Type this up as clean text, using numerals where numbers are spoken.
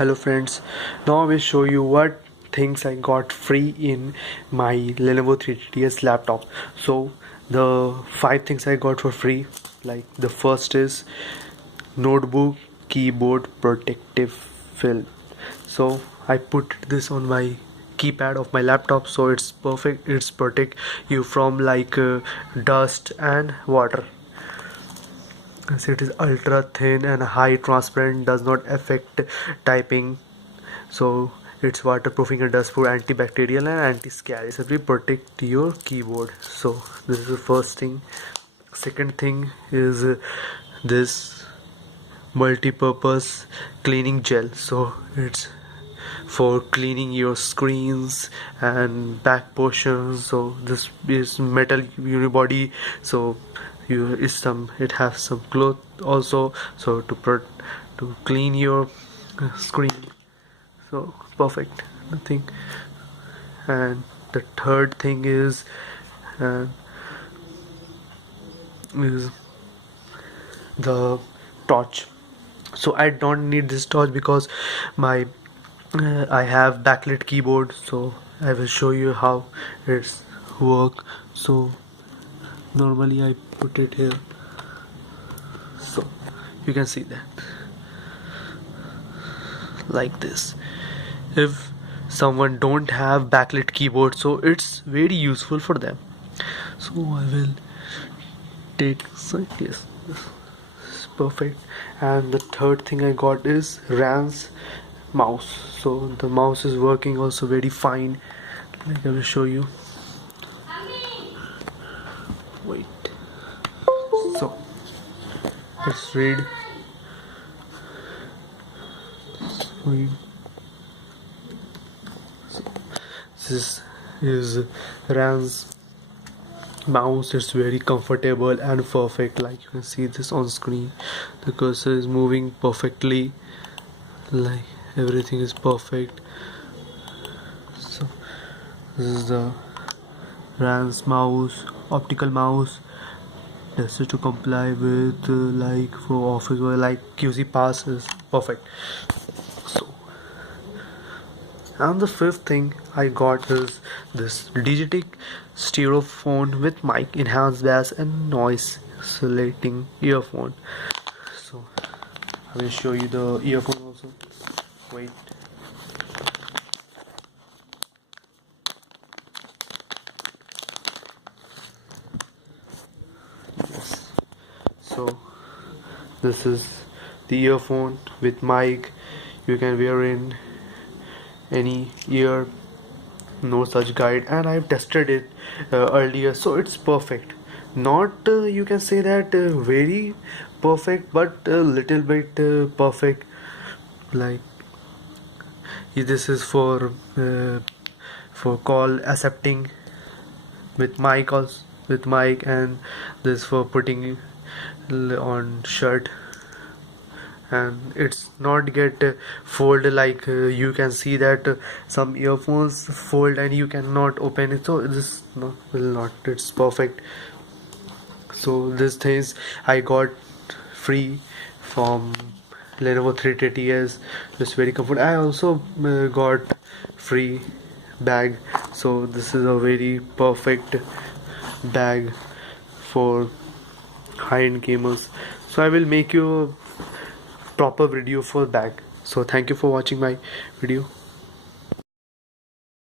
Hello friends, now I will show you what things I got free in my Lenovo 3TS laptop. So the 5 things I got for free, like the first is notebook keyboard protective film. So I put this on my keypad of my laptop, so it's perfect. It's protect you from dust and water. As it is ultra thin and high transparent, does not affect typing, so it's waterproofing and dustproof, antibacterial and anti-scratch. It will protect your keyboard. So this is the first thing. Second thing is this multi-purpose cleaning gel. So it's for cleaning your screens and back portions. So this is metal unibody, so it has some cloth also, so to clean your screen. So perfect, nothing. And the third thing is uh, is the torch. So I don't need this torch because my I have backlit keyboard, so I will show you how it's work. So normally I put it here, so you can see that like this. If someone don't have backlit keyboard, so it's very useful for them. So I will take yes, it's perfect. And the third thing I got is Ranz mouse. So the mouse is working also very fine, like I will show you. Wait, so let's read. This is Ranz mouse. It's very comfortable and perfect, like you can see this on screen. The cursor is moving perfectly, like everything is perfect. So this is the Ranz mouse, optical mouse. This is to comply with like for office or like QC pass is perfect. So, and the fifth thing I got is this Digitek stereophone with mic, enhanced bass and noise isolating earphone. So I will show you the earphone also. Wait. Yes. So this is the earphone with mic. You can wear in any ear, no such guide, and I've tested it earlier, so it's perfect. Not you can say that very perfect, but a little bit perfect. Like this is for call accepting with mic also, with mic, and this for putting on shirt, and it's not get fold, like you can see that some earphones fold and you cannot open it, so this will not, it's perfect. So these things I got free from Lenovo 3TS. It's very comfortable. I also got free bag, so this is a very perfect bag for high-end gamers. So I will make you a proper video for bag. So thank you for watching my video.